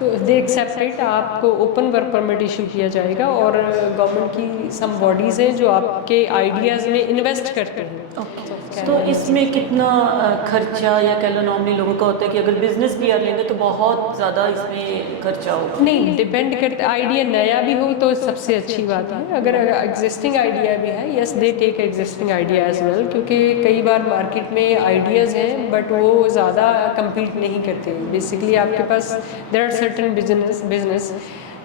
तो they accept it, आपको open work permit issue किया जाएगा और गवर्नमेंट की सम बॉडीज़ हैं जो आपके आइडियाज़ में इन्वेस्ट करते हैं। ओके, तो तो इसमें कितना खर्चा या कह लो नॉर्मली लोगों का होता है कि अगर बिजनेस भी आप लेंगे तो बहुत ज़्यादा इसमें खर्चा होगा। नहीं, डिपेंड करता, आइडिया नया भी हो तो सबसे अच्छी बात है। अगर एग्जिस्टिंग आइडिया भी है, yes they take existing idea as well, क्योंकि कई बार मार्केट में आइडियाज़ हैं बट वो ज़्यादा कम्पीट नहीं करते। बेसिकली आपके पास देयर आर सर्टेन बिजनेस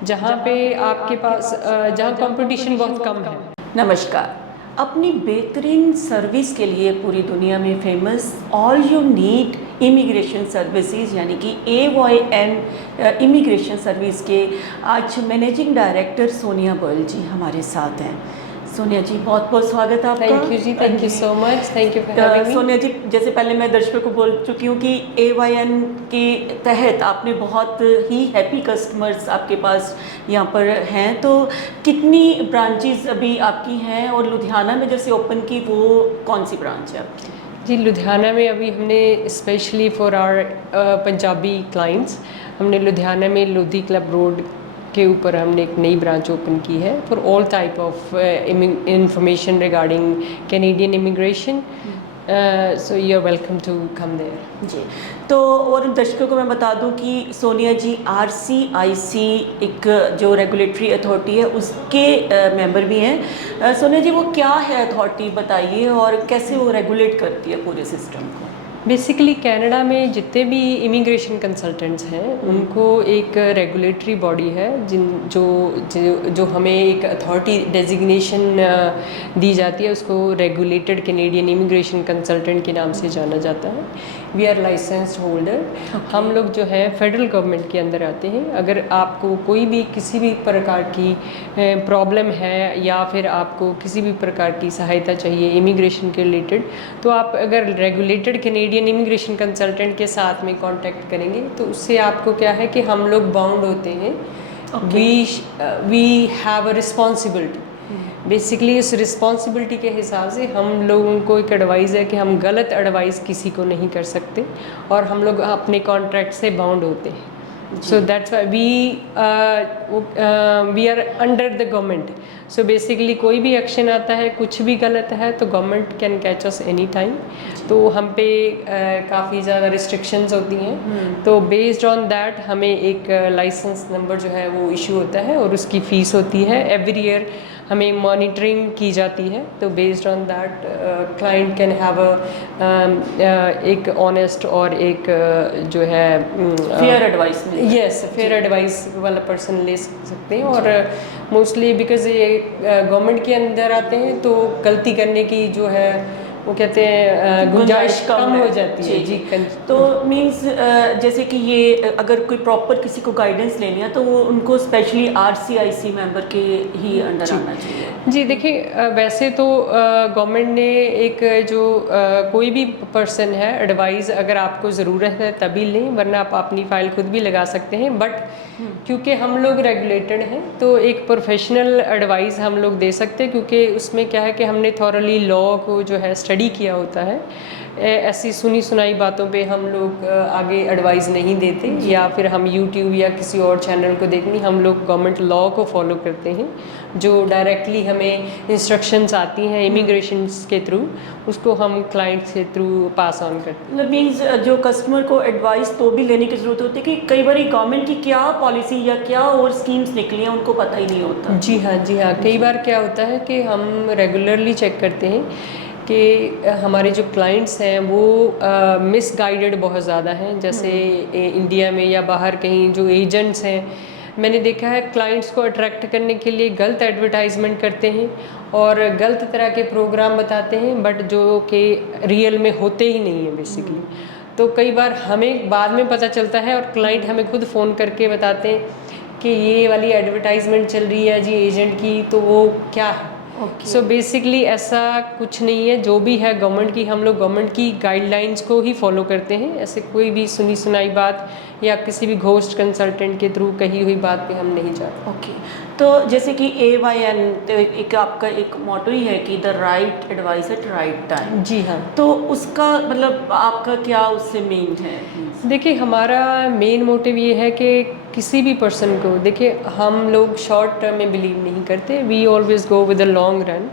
जहाँ पे आपके पास जहाँ कंपटीशन बहुत कम है। नमस्कार। अपनी बेहतरीन सर्विस के लिए पूरी दुनिया में famous all you need immigration services यानी कि AYN इमिग्रेशन सर्विस के आज मैनेजिंग डायरेक्टर सोनिया गोयल जी हमारे साथ हैं। सोनिया जी बहुत बहुत स्वागत है आपका। थैंक यू जी, thank you so much, thank you for having me. Sonia ji, जैसे पहले मैं दर्शकों को बोल चुकी हूँ कि AYN के तहत आपने बहुत ही हैप्पी कस्टमर्स आपके पास यहाँ पर हैं, तो कितनी ब्रांचेस अभी आपकी हैं और लुधियाना में जैसे ओपन की वो कौन सी ब्रांच है आपकी? जी, लुधियाना में अभी हमने specially for our Punjabi clients हमने लुधियाना में लोधी क्लब रोड के ऊपर हमने एक नई ब्रांच ओपन की है for all type of information regarding Canadian immigration. So you are welcome to come there जी। तो और दर्शकों को मैं बता दूं कि सोनिया जी RCIC एक जो रेगुलेटरी अथॉरिटी है उसके मेंबर भी हैं। सोनिया जी, वो क्या है अथॉरिटी बताइए और कैसे वो रेगुलेट करती है पूरे सिस्टम को? बेसिकली कनाडा में जितने भी इमिग्रेशन कंसल्टेंट्स हैं उनको एक रेगुलेटरी बॉडी है जो हमें एक अथॉरिटी डेजिग्नेशन दी जाती है, उसको रेगुलेटेड कैनेडियन इमिग्रेशन कंसल्टेंट के नाम से जाना जाता है। We are licensed holder. हम लोग जो है फेडरल गवर्नमेंट के अंदर आते हैं। अगर आपको कोई भी किसी भी प्रकार की प्रॉब्लम है या फिर आपको किसी भी प्रकार की सहायता चाहिए इमिग्रेशन के रिलेटेड, तो आप अगर रेगुलेटेड कैनेडियन इमिग्रेशन कंसल्टेंट के साथ में कांटेक्ट करेंगे तो उससे आपको क्या है कि हम लोग बाउंड होते हैं। We have a responsibility. Basically इस रिस्पॉन्सिबिलिटी के हिसाब से हम लोगों को एक एडवाइस है कि हम गलत एडवाइस किसी को नहीं कर सकते और हम लोग अपने कॉन्ट्रैक्ट से बाउंड होते हैं। So that's why we are under the government. So basically कोई भी एक्शन आता है, कुछ भी गलत है तो government can catch us any time. तो हम पे काफ़ी ज़्यादा रिस्ट्रिक्शंस होती हैं। तो बेस्ड ऑन दैट हमें एक लाइसेंस नंबर जो है वो इशू होता है और उसकी फ़ीस होती है। एवरी ईयर हमें मॉनिटरिंग की जाती है। तो based on that client can have एक ऑनेस्ट और एक जो है fair advice yes fair advice वाला पर्सन ले सकते हैं। और मोस्टली बिकॉज ये गवर्नमेंट के अंदर आते हैं तो गलती करने की जो है वो कहते हैं गुंजाइश कम हो जाती है। जी तो मीन्स जैसे कि ये अगर कोई प्रॉपर किसी को गाइडेंस लेनी है तो वो उनको स्पेशली RCIC मेंबर के ही अंडर आना चाहिए। जी देखिए, वैसे तो गवर्नमेंट ने एक जो कोई भी पर्सन है एडवाइस अगर आपको ज़रूरत है तभी लें, वरना आप अपनी फ़ाइल खुद भी लगा सकते हैं। बट क्योंकि हम लोग रेगुलेटेड हैं तो एक प्रोफेशनल एडवाइस हम लोग दे सकते हैं, क्योंकि उसमें क्या है कि हमने थॉरली लॉ को जो है स्टडी किया होता है। ऐसी सुनी सुनाई बातों पे हम लोग आगे एडवाइस नहीं देते या फिर हम यूट्यूब या किसी और चैनल को देखनी, हम लोग गवर्नमेंट लॉ को फॉलो करते हैं। जो डायरेक्टली हमें इंस्ट्रक्शंस आती हैं इमिग्रेशन के थ्रू, उसको हम क्लाइंट के थ्रू पास ऑन करते हैं। मीन्स जो कस्टमर को एडवाइस तो भी लेने की ज़रूरत होती है कि कई बार गवर्नमेंट की क्या पॉलिसी या क्या और स्कीम्स निकली हैं उनको पता ही नहीं होता। जी हाँ, जी हाँ। कई बार क्या होता है कि हम रेगुलरली चेक करते हैं कि हमारे जो क्लाइंट्स हैं वो मिसगाइडेड बहुत ज़्यादा हैं। जैसे इंडिया में या बाहर कहीं जो एजेंट्स हैं, मैंने देखा है क्लाइंट्स को अट्रैक्ट करने के लिए गलत एडवर्टाइजमेंट करते हैं और गलत तरह के प्रोग्राम बताते हैं, बट जो कि रियल में होते ही नहीं है बेसिकली। तो कई बार हमें बाद में पता चलता है और क्लाइंट हमें खुद फ़ोन करके बताते हैं कि ये वाली एडवर्टाइजमेंट चल रही है जी एजेंट की, तो वो क्या है। सो बेसिकली ऐसा कुछ नहीं है। जो भी है गवर्नमेंट की, हम लोग गवर्नमेंट की गाइडलाइंस को ही फॉलो करते हैं। ऐसे कोई भी सुनी सुनाई बात या किसी भी घोस्ट कंसल्टेंट के थ्रू कही हुई बात पे हम नहीं जाते। ओके, तो जैसे कि AYN तो एक आपका एक मोटो ही है कि the right advice at right time. जी हाँ। तो उसका मतलब आपका क्या उससे मेन है? देखिए, हमारा मेन मोटिव ये है कि किसी भी पर्सन को, देखिए हम लोग शॉर्ट टर्म में बिलीव नहीं करते, we always go with the long run.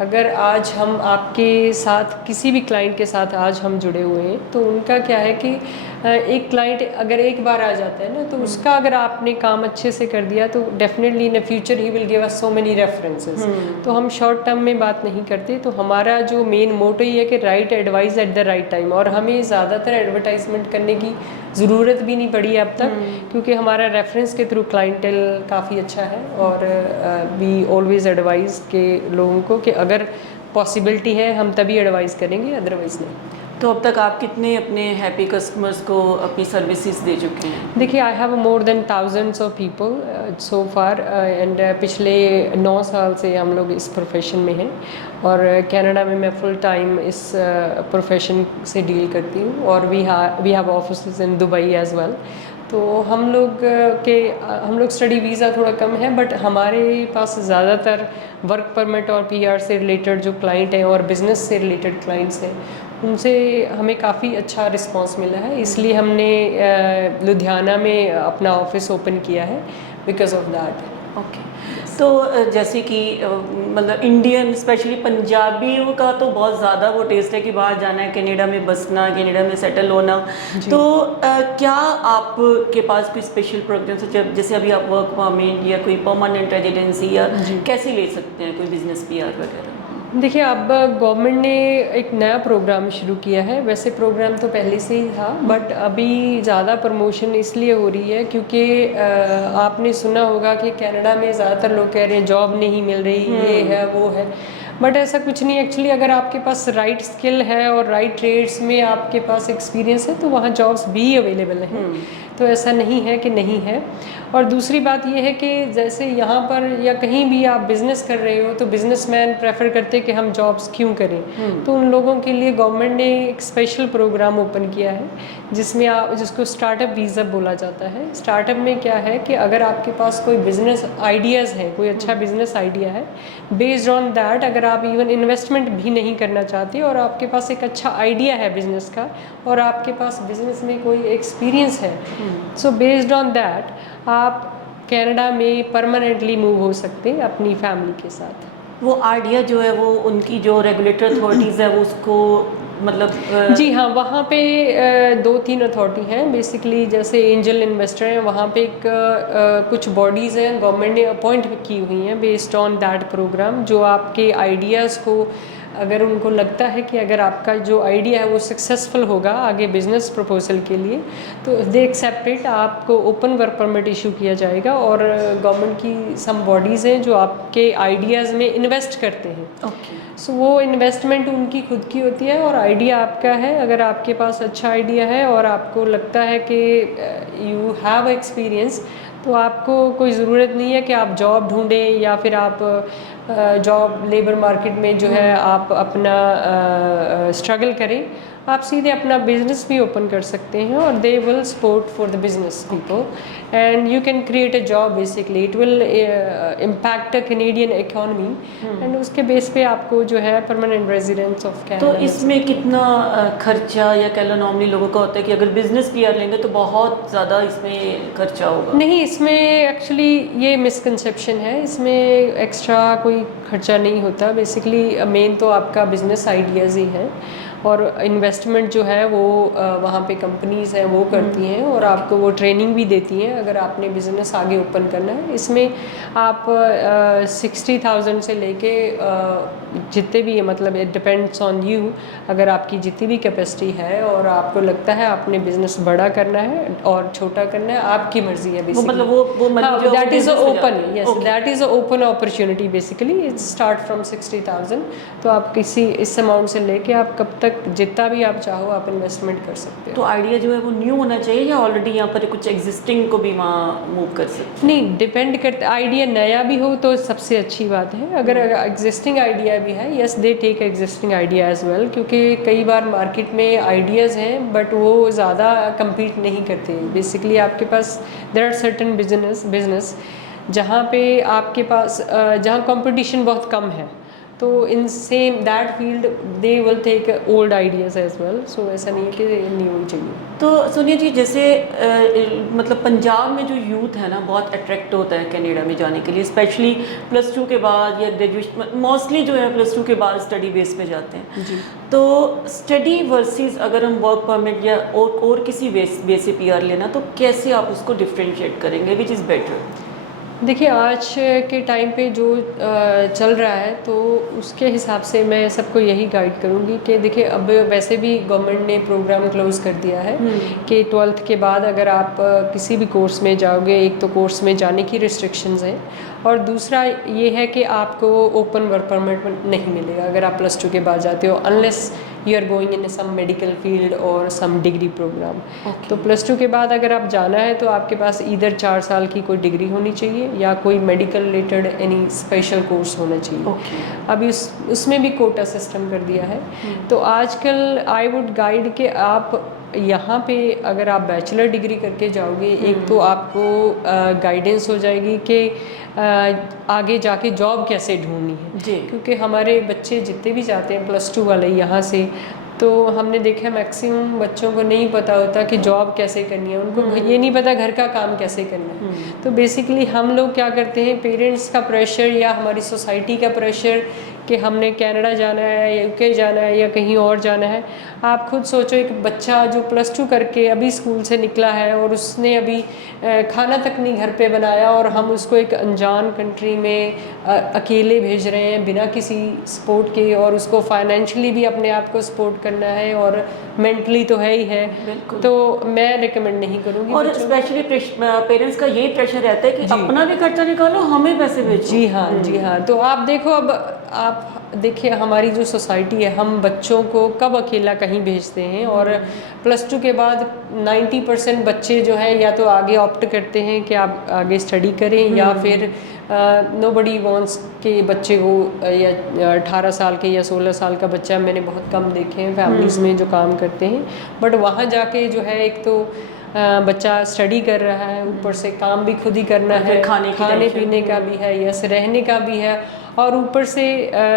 अगर आज हम आपके साथ किसी भी क्लाइंट के साथ आज हम जुड़े हुए हैं तो उनका क्या है कि एक क्लाइंट अगर एक बार आ जाता है ना तो उसका अगर आपने काम अच्छे से कर दिया तो definitely in future he will give us so many references. तो हम शॉर्ट टर्म में बात नहीं करते। तो हमारा जो मेन मोटो ही है कि right advice at the right time, और हमें ज़्यादातर एडवर्टाइजमेंट करने की ज़रूरत भी नहीं पड़ी अब तक, क्योंकि हमारा रेफरेंस के थ्रू क्लाइंटेल काफ़ी अच्छा है। और वी ऑलवेज एडवाइस के लोगों को कि अगर पॉसिबिलिटी है हम तभी एडवाइस करेंगे, अदरवाइज़ नहीं। तो अब तक आप कितने अपने हैप्पी कस्टमर्स को अपनी सर्विसेज दे चुके हैं? देखिए I have more than thousands of people so far, and पिछले 9 साल से हम लोग इस प्रोफेशन में हैं, और कनाडा में मैं फुल टाइम इस प्रोफेशन से डील करती हूँ। और we have offices in Dubai as well. तो हम लोग स्टडी वीज़ा थोड़ा कम है, बट हमारे पास ज़्यादातर वर्क परमिट और पीआर से रिलेटेड जो क्लाइंट हैं और बिज़नेस से रिलेटेड क्लाइंट्स हैं, उनसे हमें काफ़ी अच्छा रिस्पांस मिला है। इसलिए हमने लुधियाना में अपना ऑफिस ओपन किया है बिकॉज ऑफ दैट। ओके। तो जैसे कि मतलब इंडियन स्पेशली पंजाबियों का तो बहुत ज़्यादा वो टेस्ट है कि बाहर जाना है, कनाडा में बसना, कनाडा में सेटल होना। तो क्या आपके पास कोई स्पेशल प्रोग्राम, जैसे अभी आप वर्क परमिट या कोई परमानेंट रेजिडेंसी या कैसे ले सकते हैं, कोई बिजनेस पीआर वगैरह? देखिए अब गवर्नमेंट ने एक नया प्रोग्राम शुरू किया है। वैसे प्रोग्राम तो पहले से ही था, बट अभी ज़्यादा प्रमोशन इसलिए हो रही है क्योंकि आपने सुना होगा कि कनाडा में ज़्यादातर लोग कह रहे हैं जॉब नहीं मिल रही, ये है वो है, बट ऐसा कुछ नहीं। एक्चुअली अगर आपके पास राइट स्किल है और राइट ट्रेड्स में आपके पास एक्सपीरियंस है तो वहाँ जॉब्स भी अवेलेबल हैं। तो ऐसा नहीं है कि नहीं है। और दूसरी बात यह है कि जैसे यहाँ पर या कहीं भी आप बिज़नेस कर रहे हो तो बिजनेसमैन प्रेफर करते हैं कि हम जॉब्स क्यों करें। तो उन लोगों के लिए गवर्नमेंट ने एक स्पेशल प्रोग्राम ओपन किया है जिसको स्टार्टअप वीज़ा बोला जाता है। स्टार्टअप में क्या है कि अगर आपके पास कोई बिजनेस आइडियाज़ हैं, कोई अच्छा बिजनेस आइडिया है, बेस्ड ऑन दैट अगर आप इवन इन्वेस्टमेंट भी नहीं करना चाहते और आपके पास एक अच्छा आइडिया है बिजनेस का और आपके पास बिजनेस में कोई एक्सपीरियंस है, सो बेस्ड ऑन दैट आप कनाडा में परमानेंटली मूव हो सकते हैं अपनी फैमिली के साथ। वो आइडिया जो है वो उनकी जो रेगुलेटर अथॉरिटीज़ है वो उसको मतलब जी हाँ, वहाँ पे 2-3 अथॉरिटी हैं बेसिकली। जैसे एंजल इन्वेस्टर हैं, वहाँ पे कुछ बॉडीज़ हैं गवर्नमेंट ने अपॉइंट की हुई हैं बेस्ड ऑन दैट प्रोग्राम, जो आपके आइडियाज़ को, अगर उनको लगता है कि अगर आपका जो आइडिया है वो सक्सेसफुल होगा आगे बिजनेस प्रपोजल के लिए, तो दे एक्सेप्ट इट। आपको ओपन वर्क परमिट इशू किया जाएगा और गवर्नमेंट की सम बॉडीज़ हैं जो आपके आइडियाज़ में इन्वेस्ट करते हैं। ओके। सो वो इन्वेस्टमेंट उनकी खुद की होती है और आइडिया आपका है। अगर आपके पास अच्छा आइडिया है और आपको लगता है कि यू हैव एक्सपीरियंस, तो आपको कोई ज़रूरत नहीं है कि आप जॉब ढूंढें या फिर आप जॉब लेबर मार्केट में जो है आप अपना स्ट्रगल करें। आप सीधे अपना बिजनेस भी ओपन कर सकते हैं और they will support for the business people and you can create a job. Basically it will impact a Canadian economy and उसके बेस पे आपको जो है परमानेंट रेजिडेंस ऑफ कनाडा। तो इसमें कितना खर्चा या कह लो नॉर्मली लोगों का होता है कि अगर बिजनेस पीआर लेंगे तो बहुत ज़्यादा इसमें खर्चा होगा? नहीं, इसमें एक्चुअली ये मिसकंसेप्शन है, इसमें एक्स्ट्रा कोई खर्चा नहीं होता। बेसिकली मेन तो आपका बिजनेस आइडियाज़ ही है और इन्वेस्टमेंट जो है वो वहाँ पे कंपनीज़ हैं वो करती हैं और आपको वो ट्रेनिंग भी देती हैं अगर आपने बिज़नेस आगे ओपन करना है। इसमें आप 60,000 से लेके जितने भी, मतलब इट डिपेंड्स ऑन यू। अगर आपकी जितनी भी कैपेसिटी है और आपको लगता है आपने बिजनेस बड़ा करना है और छोटा करना है, आपकी मर्जी है बेसिकली। मतलब वो money that is open, yes that is open opportunity basically. It's start from 60,000। तो आप किसी इस अमाउंट से लेके आप कब तक जितना भी आप चाहो आप इन्वेस्टमेंट कर सकते हो। तो आइडिया जो है वो न्यू होना चाहिए या ऑलरेडी यहाँ पर कुछ एग्जिस्टिंग को भी वहाँ मूव कर सकते? नहीं, डिपेंड करता। आइडिया नया भी हो तो सबसे अच्छी बात है। अगर एग्जिस्टिंग आइडिया भी है, yes they take existing idea as well, क्योंकि कई बार मार्केट में आइडियाज़ हैं बट वो ज़्यादा कम्पीट नहीं करते। बेसिकली आपके पास देयर आर सर्टेन बिजनेस जहाँ पे आपके पास जहाँ कंपटीशन बहुत कम है, तो in same that field they will take old ideas as well, so ऐसा नहीं है कि न्यू ही चाहिए। तो सोनिया जी, जैसे मतलब पंजाब में जो यूथ है ना बहुत अट्रैक्ट होता है कनाडा में जाने के लिए, स्पेशली +2 के बाद या ग्रेजुएशन, मोस्टली जो है +2 के बाद स्टडी बेस पे जाते हैं जी। तो स्टडी वर्सेस अगर हम वर्क परमिट या और किसी बेस से पीआर लेना, तो कैसे आप उसको डिफ्रेंशिएट करेंगे, विच इज़ बेटर? देखिए आज के टाइम पे जो चल रहा है तो उसके हिसाब से मैं सबको यही गाइड करूँगी कि देखिए अब वैसे भी गवर्नमेंट ने प्रोग्राम क्लोज़ कर दिया है कि 12th के बाद अगर आप किसी भी कोर्स में जाओगे, एक तो कोर्स में जाने की रिस्ट्रिक्शंस हैं और दूसरा ये है कि आपको ओपन वर्क परमिट नहीं मिलेगा अगर आप +2 के बाद जाते हो, unless you are going in some medical field और सम डिग्री प्रोग्राम। तो +2 के बाद अगर आप जाना है तो आपके पास इधर 4 साल की कोई डिग्री होनी चाहिए या कोई medical related any special course होना चाहिए। अभी उसमें भी कोटा सिस्टम कर दिया है। तो आजकल आई वुड गाइड कि आप यहाँ पे अगर आप बैचलर डिग्री करके जाओगे, एक तो आपको गाइडेंस हो जाएगी कि आगे जाके जॉब कैसे ढूंढनी है जी। क्योंकि हमारे बच्चे जितने भी जाते हैं +2 वाले यहाँ से, तो हमने देखा मैक्सिमम बच्चों को नहीं पता होता कि जॉब कैसे करनी है, उनको ये नहीं पता घर का काम कैसे करना है। तो बेसिकली हम लोग क्या करते हैं, पेरेंट्स का प्रेशर या हमारी सोसाइटी का प्रेशर कि हमने कनाडा जाना है या यूके जाना है या कहीं और जाना है। आप खुद सोचो, एक बच्चा जो +2 करके अभी स्कूल से निकला है और उसने अभी खाना तक नहीं घर पे बनाया और हम उसको एक अनजान कंट्री में अकेले भेज रहे हैं बिना किसी सपोर्ट के, और उसको फाइनेंशियली भी अपने आप को सपोर्ट करना है और मेंटली तो है ही है। तो मैं रिकमेंड नहीं करूँगी। और स्पेशली पेरेंट्स का यही प्रेशर रहता है कि अपना भी खर्चा निकालो, हमें पैसे भेजो। जी हाँ, जी हाँ। तो आप देखो, अब आप देखिए हमारी जो सोसाइटी है, हम बच्चों को कब अकेला कहीं भेजते हैं, और +2 के बाद 90% बच्चे जो है या तो आगे ऑप्ट करते हैं कि आप आगे स्टडी करें या फिर नोबडी वांट्स के बच्चे को या 18 साल के या 16 साल का बच्चा मैंने बहुत कम देखे हैं फैमिलीज़ में जो काम करते हैं, बट वहाँ जाके जो है एक तो बच्चा स्टडी कर रहा है, ऊपर से काम भी खुद ही करना है, खाने पीने का भी है, यस रहने का भी है, और ऊपर से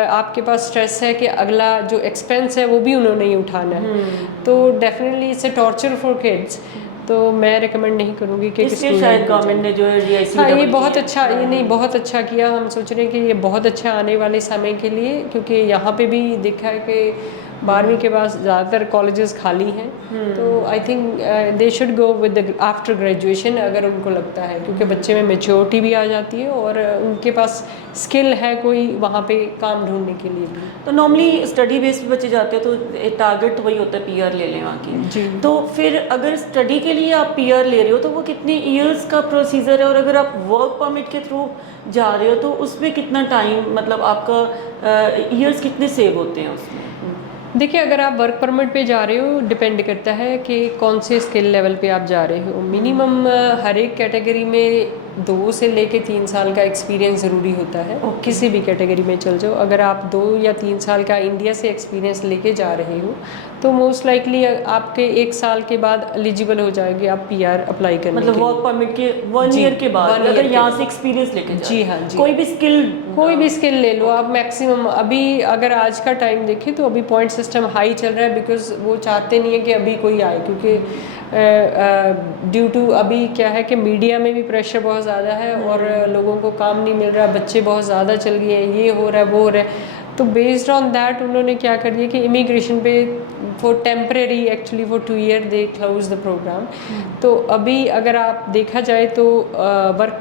आपके पास स्ट्रेस है कि अगला जो एक्सपेंस है वो भी उन्होंने ही उठाना है। तो definitely it's a torture for kids. तो मैं रिकमेंड नहीं करूँगी कि इसलिए शायद गवर्नमेंट ने जो है हाँ ये बहुत अच्छा, ये नहीं बहुत अच्छा किया। हम सोच रहे हैं कि ये बहुत अच्छा आने वाले समय के लिए, क्योंकि यहाँ पे भी देखा है कि 12वीं के बाद ज़्यादातर कॉलेजेस खाली हैं। तो I think they should go with after graduation अगर उनको लगता है, क्योंकि बच्चे में मैच्योरिटी भी आ जाती है और उनके पास स्किल है कोई वहाँ पे काम ढूंढने के लिए भी। तो नॉर्मली स्टडी बेस पे बच्चे जाते हैं तो टारगेट तो वही होता है पीआर ले लें वहाँ की। जी। तो फिर अगर स्टडी के लिए आप पीआर ले रहे हो तो वो कितने ईयर्स का प्रोसीजर है, और अगर आप वर्क परमिट के थ्रू जा रहे हो तो उसमें कितना टाइम, मतलब आपका ईयर्स कितने सेव होते हैं उसमें? देखिए अगर आप वर्क परमिट पे जा रहे हो, डिपेंड करता है कि कौन से स्किल लेवल पे आप जा रहे हो। मिनिमम हर एक कैटेगरी में 2 से लेके 3 साल का एक्सपीरियंस ज़रूरी होता है। किसी भी कैटेगरी में चल जाओ, अगर आप 2 या 3 साल का इंडिया से एक्सपीरियंस लेके जा रहे हो तो मोस्ट लाइकली आपके 1 साल के बाद एलिजिबल हो जाएगी आप पीआर अप्लाई करने मतलब वर्क परमिट के 1 ईयर के बाद अगर यहाँ से एक्सपीरियंस लेके जाए। जी हाँ जी। कोई भी स्किल ले लो आप। मैक्सिमम अभी अगर आज का टाइम देखें तो अभी पॉइंट सिस्टम हाई चल रहा है, बिकॉज वो चाहते नहीं है कि अभी कोई आए, क्योंकि ड्यू टू अभी क्या है कि मीडिया में भी प्रेशर बहुत ज़्यादा है और लोगों को काम नहीं मिल रहा, बच्चे बहुत ज़्यादा चल गए हैं, ये हो रहा है वो हो रहा है। तो बेस्ड ऑन दैट उन्होंने क्या कर दिया कि इमिग्रेशन पे for temporary actually for 2 year they close the program. तो अभी अगर आप देखा जाए तो वर्क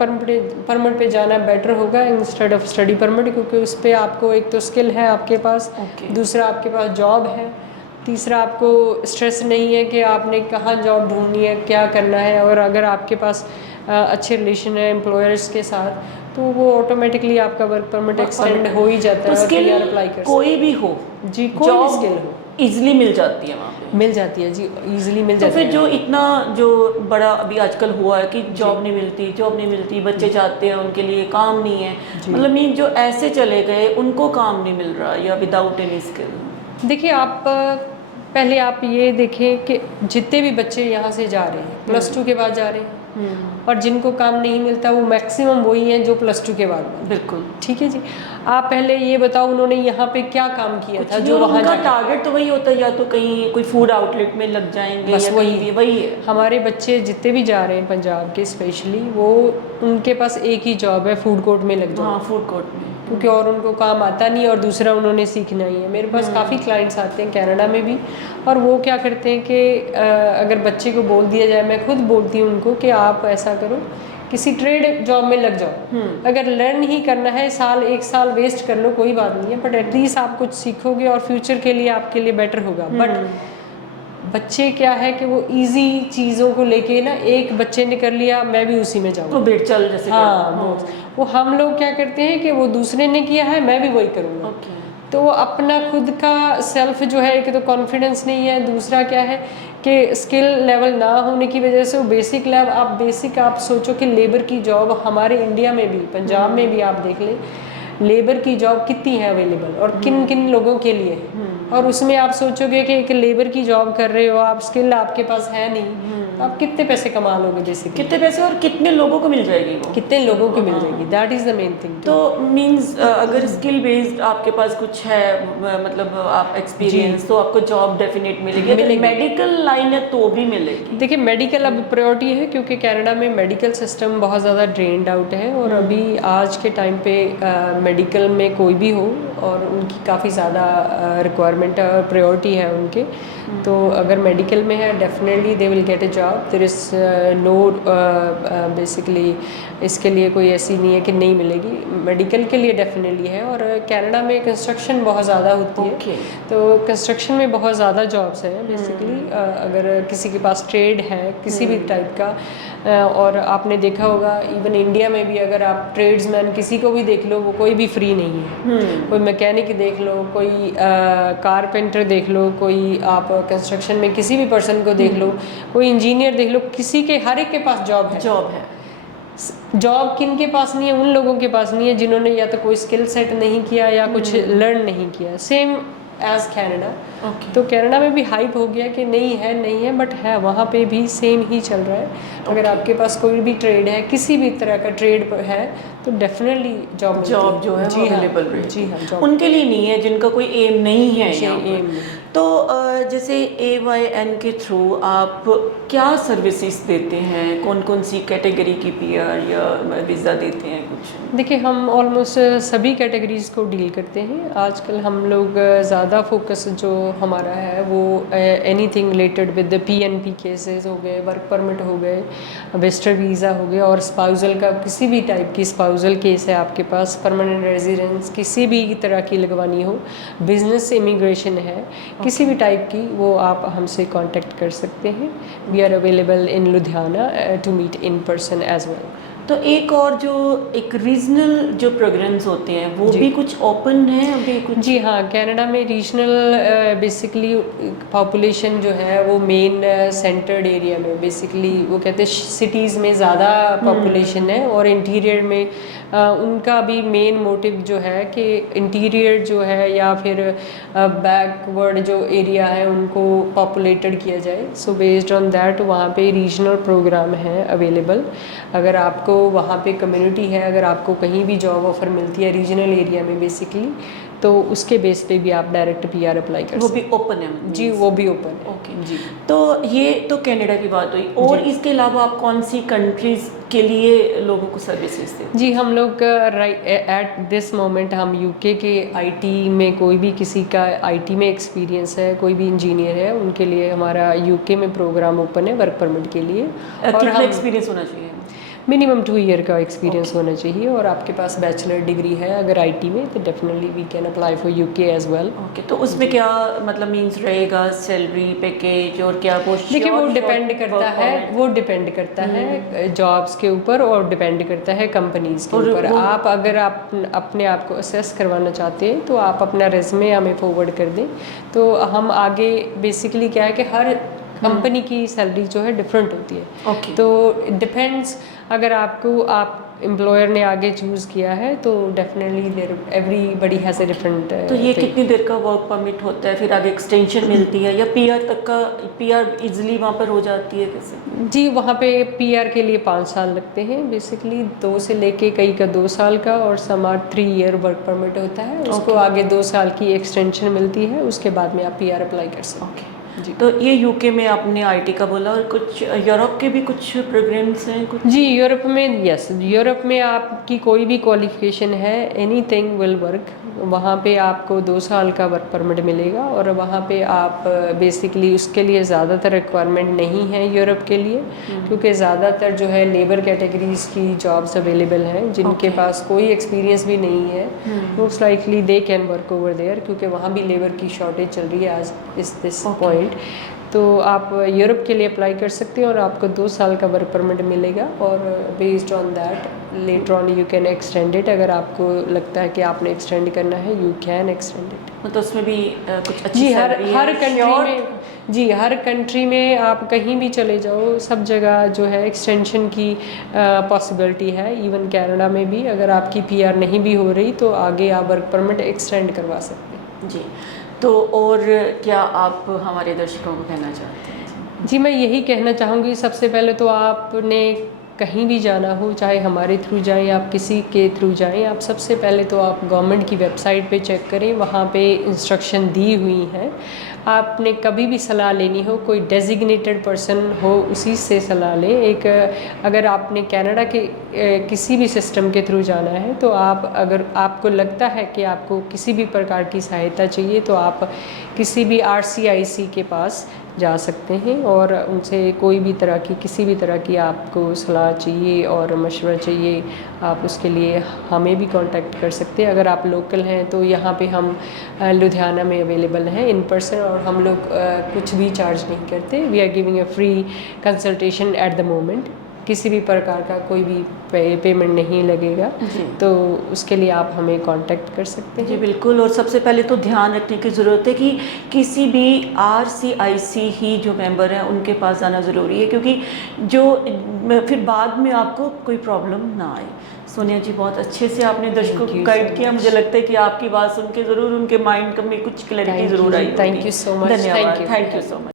परमिट पे जाना बेटर होगा इंस्टेड ऑफ स्टडी परमिट, क्योंकि उस पर आपको एक तो स्किल है आपके पास, दूसरा आपके पास जॉब है, तीसरा आपको स्ट्रेस नहीं है कि आपने कहाँ जॉब ढूंढनी है, क्या करना है, और अगर आपके पास अच्छे रिलेशन है एम्प्लॉयर्स के साथ तो वो ऑटोमेटिकली आपका वर्क परमिट एक्सटेंड हो ही जाता है। तो स्किल अप्लाई कर कोई भी हो जी, कोई भी स्किल हो इजीली मिल जाती है वहाँ पे। मिल जाती है जी, इजीली मिल जाती है। तो फिर जो इतना जो बड़ा अभी आजकल हुआ है कि जॉब नहीं मिलती, बच्चे चाहते हैं उनके लिए काम नहीं है, मतलब मीन जो ऐसे चले गए उनको काम नहीं मिल रहा या विदाउट एनी स्किल। देखिए आप पहले आप ये देखें कि जितने भी बच्चे यहाँ से जा रहे हैं +2 के बाद जा रहे हैं, और जिनको काम नहीं मिलता वो मैक्सिमम वही हैं जो +2 के बाद में। बिल्कुल। ठीक है जी। आप पहले ये बताओ उन्होंने यहाँ पे क्या काम किया था जो वहाँ उनका जाकर टारगेट तो वही होता है, या तो कहीं कोई फूड आउटलेट में लग जाएंगे बस या कहीं भी, वही है। हमारे बच्चे जितने भी जा रहे हैं पंजाब के स्पेशली, वो उनके पास एक ही जॉब है, फूड कोर्ट में लग जाओ। हाँ, फूड कोर्ट में, क्योंकि और उनको काम आता नहीं और दूसरा उन्होंने सीखना ही है। मेरे पास काफ़ी क्लाइंट्स आते हैं कनाडा में भी, और वो क्या करते हैं कि अगर बच्चे को बोल दिया जाए, मैं खुद बोलती हूँ उनको कि आप ऐसा करो किसी ट्रेड जॉब में लग जाओ। अगर लर्न ही करना है, एक साल वेस्ट कर लो, कोई बात नहीं है, बट एटलीस्ट आप कुछ सीखोगे और फ्यूचर के लिए आपके लिए बेटर होगा। बट बच्चे क्या है कि वो इजी चीज़ों को लेके ना, एक बच्चे ने कर लिया मैं भी उसी में जाऊँगा, तो बेट चल जैसे हाँ वो हम लोग क्या करते हैं कि वो दूसरे ने किया है मैं भी वही करूँगा। तो अपना खुद का सेल्फ जो है, एक तो कॉन्फिडेंस नहीं है, दूसरा क्या है कि स्किल लेवल ना होने की वजह से वो बेसिक आप सोचो कि लेबर की जॉब हमारे इंडिया में भी, पंजाब में भी आप देख लें, लेबर की जॉब कितनी है अवेलेबल और किन किन लोगों के लिए है। और उसमें आप सोचोगे कि एक लेबर की जॉब कर रहे हो आप, स्किल आपके पास है नहीं, तो आप कितने पैसे कमा लोगे बेसिकली, कितने पैसे और कितने लोगों को मिल जाएगी वो, कितने लोगों को मिल जाएगी, that is the main thing. तो मींस अगर स्किल बेस्ड आपके पास कुछ है, मतलब आप एक्सपीरियंस, तो आपको जॉब डेफिनेट मिलेगी। अगर मेडिकल लाइन है तो भी मिलेगी। देखिए मेडिकल अब प्रायोरिटी है, क्योंकि कनाडा में मेडिकल सिस्टम बहुत ज़्यादा ड्रेन्ड आउट है, और अभी आज के टाइम पे मेडिकल में कोई भी हो और उनकी काफ़ी ज़्यादा रिक्वायरमेंट है और प्रायोरिटी है उनके, तो अगर मेडिकल में है definitely they will get a job. There is no basically इसके लिए कोई ऐसी नहीं है कि नहीं मिलेगी, मेडिकल के लिए डेफिनेटली है। और कनाडा में कंस्ट्रक्शन बहुत ज़्यादा होती है, तो कंस्ट्रक्शन में बहुत ज़्यादा जॉब्स हैं बेसिकली। अगर किसी के पास ट्रेड है किसी भी टाइप का, और आपने देखा होगा इवन इंडिया में भी अगर आप ट्रेड्समैन किसी को भी देख लो, वो कोई भी फ्री नहीं है। कोई मैकेनिक देख लो, कोई कारपेंटर देख लो, कोई आप कंस्ट्रक्शन में किसी भी पर्सन को देख लो, कोई इंजीनियर देख लो, किसी के हर एक के पास जॉब है। जॉब किन के पास नहीं है? उन लोगों के पास नहीं है जिन्होंने या तो कोई स्किल सेट नहीं किया या कुछ लर्न नहीं किया। Same as Canada. तो कनाडा में भी हाइप हो गया कि नहीं है, बट है वहाँ पे भी सेम ही चल रहा है। अगर आपके पास कोई भी ट्रेड है, किसी भी तरह का ट्रेड है, तो डेफिनेटली जॉब जो है वो अवेलेबल रहेगी। जी हाँ, उनके लिए नहीं है जिनका कोई एम नहीं है यहाँ एम पर। तो जैसे AYN के थ्रू आप क्या सर्विसेज देते हैं? कौन कौन सी कैटेगरी की PR या वीज़ा देते हैं कुछ? देखिए हम ऑलमोस्ट सभी कैटेगरीज़ को डील करते हैं। आजकल हम लोग ज़्यादा फोकस जो हमारा है वो anything related with the PNP cases हो गए, वर्क परमिट हो गए, विजिटर वीज़ा हो गया, और स्पाउसल का किसी भी टाइप की स्पाउसल केस है आपके पास, परमानेंट रेजिडेंस किसी भी तरह की लगवानी हो, बिजनेस इमिग्रेशन है किसी भी टाइप की, वो आप हमसे कांटेक्ट कर सकते हैं। We are available in Ludhiana to meet in person as well. तो एक और जो एक रीजनल जो प्रोग्राम्स होते हैं वो भी कुछ ओपन है अभी कुछ? जी हाँ, कनाडा में रीजनल बेसिकली पॉपुलेशन जो है वो मेन सेंटर्ड एरिया में, बेसिकली वो कहते हैं सिटीज़ में ज़्यादा पॉपुलेशन है, और इंटीरियर में उनका भी मेन मोटिव जो है कि इंटीरियर जो है या फिर बैकवर्ड जो एरिया है उनको पॉपुलेटेड किया जाए। सो बेस्ड ऑन दैट वहाँ पे रीजनल प्रोग्राम है अवेलेबल। अगर आपको वहाँ पे कम्युनिटी है, अगर आपको कहीं भी जॉब ऑफर मिलती है रीजनल एरिया में बेसिकली, तो उसके बेस पे भी आप डायरेक्ट PR अप्लाई कर सकते हैं। वो भी ओपन है? जी वो भी ओपन है। ओके जी। तो ये तो कनाडा की बात हुई, और इसके अलावा आप कौन सी कंट्रीज़ के लिए लोगों को सर्विसेज देते हैं? जी हम लोग एट दिस मोमेंट हम UK के IT में, कोई भी किसी का IT में एक्सपीरियंस है, कोई भी इंजीनियर है, उनके लिए हमारा UK में प्रोग्राम ओपन है वर्क परमिट के लिए। और कितना एक्सपीरियंस होना चाहिए? मिनिमम 2 ईयर का एक्सपीरियंस होना चाहिए, और आपके पास बैचलर डिग्री है अगर IT में, तो definitely we can apply for UK as well. Okay, तो उसमें क्या मतलब मींस रहेगा, सैलरी पैकेज और क्या कुछ? देखिए वो डिपेंड करता है जॉब्स के ऊपर, और डिपेंड करता है कंपनीज़ के ऊपर। आप अगर आप अपने आप को असेस करवाना चाहते हैं तो आप अपना रेज्यूमे हमें फॉरवर्ड कर दें, तो हम आगे बेसिकली क्या है कि हर कंपनी की सैलरी जो है डिफरेंट होती है। ओके। तो डिपेंड्स, अगर आप एम्प्लॉयर ने आगे चूज़ किया है तो definitely there everybody has a different. तो ये कितनी देर का वर्क परमिट होता है, फिर आगे एक्सटेंशन मिलती है या पीआर तक का, पीआर इजीली वहाँ पर हो जाती है कैसे? जी, वहाँ पे पीआर के लिए 5 साल लगते हैं बेसिकली, 2 से लेके कई का 2 साल का, और समार्ट 3 ईयर वर्क परमिट होता है। उसको Okay. आगे 2 साल की एक्सटेंशन मिलती है, उसके बाद में आप पीआर अप्लाई कर सकते हैं। जी तो ये यूके में आपने आईटी का बोला, और कुछ यूरोप के भी कुछ प्रोग्राम्स हैं कुछ? जी, यूरोप में यस, यूरोप में आपकी कोई भी क्वालिफिकेशन है, एनीथिंग विल वर्क। वहाँ पे आपको 2 साल का वर्क परमिट मिलेगा, और वहाँ पे आप बेसिकली उसके लिए ज़्यादातर रिक्वायरमेंट नहीं है यूरोप के लिए, क्योंकि ज़्यादातर जो है लेबर कैटेगरीज की जॉब्स अवेलेबल हैं जिनके Okay. पास कोई एक्सपीरियंस भी नहीं है, most likely they can work over there, क्योंकि वहाँ भी लेबर की शॉर्टेज चल रही है आज दिस पॉइंट। तो आप यूरोप के लिए अप्लाई कर सकते हैं और आपको 2 साल का वर्क परमिट मिलेगा, और based on that later on you can extend it. अगर आपको लगता है कि आपने एक्सटेंड करना है, यू कैन एक्सटेंड इट। मतलब उसमें भी कुछ अच्छी जी, salary हर है? कंट्री Short- में, जी हर कंट्री में आप कहीं भी चले जाओ, सब जगह जो है एक्सटेंशन की पॉसिबिलिटी है। इवन कनाडा में भी अगर आपकी पीआर नहीं भी हो रही तो आगे आप वर्क परमिट एक्सटेंड करवा सकते हैं। जी, तो और क्या आप हमारे दर्शकों को कहना चाहते हैं? जी, मैं यही कहना चाहूँगी, सबसे पहले तो आपने कहीं भी जाना हो, चाहे हमारे थ्रू जाएं, आप किसी के थ्रू जाएं, आप सबसे पहले तो आप गवर्नमेंट की वेबसाइट पे चेक करें, वहाँ पे इंस्ट्रक्शन दी हुई हैं। आपने कभी भी सलाह लेनी हो, कोई डेजिग्नेटेड पर्सन हो, उसी से सलाह लें। एक अगर आपने कनाडा के किसी भी सिस्टम के थ्रू जाना है, तो आप, अगर आपको लगता है कि आपको किसी भी प्रकार की सहायता चाहिए, तो आप किसी भी आरसीआईसी के पास जा सकते हैं, और उनसे कोई भी तरह की, किसी भी तरह की आपको सलाह चाहिए और मशवरा चाहिए, आप उसके लिए हमें भी कांटेक्ट कर सकते हैं। अगर आप लोकल हैं तो यहाँ पे हम लुधियाना में अवेलेबल हैं इन पर्सन, और हम लोग कुछ भी चार्ज नहीं करते। We are giving a free consultation at the moment, किसी भी प्रकार का कोई भी पेमेंट नहीं लगेगा, जी। तो उसके लिए आप हमें कांटेक्ट कर सकते जी हैं। बिल्कुल, और सबसे पहले तो ध्यान रखने की ज़रूरत है कि किसी भी आरसीआईसी ही जो मेंबर हैं उनके पास जाना ज़रूरी है, क्योंकि जो फिर बाद में आपको कोई प्रॉब्लम ना आए। सोनिया जी, बहुत अच्छे से आपने दर्शकों Thank को you गाइड so किया। much. मुझे लगता है कि आपकी बात सुन के ज़रूर उनके माइंड में कुछ क्लैरिटी ज़रूर आई होगी। Thank you so much. धन्यवाद, Thank you. Thank you so much.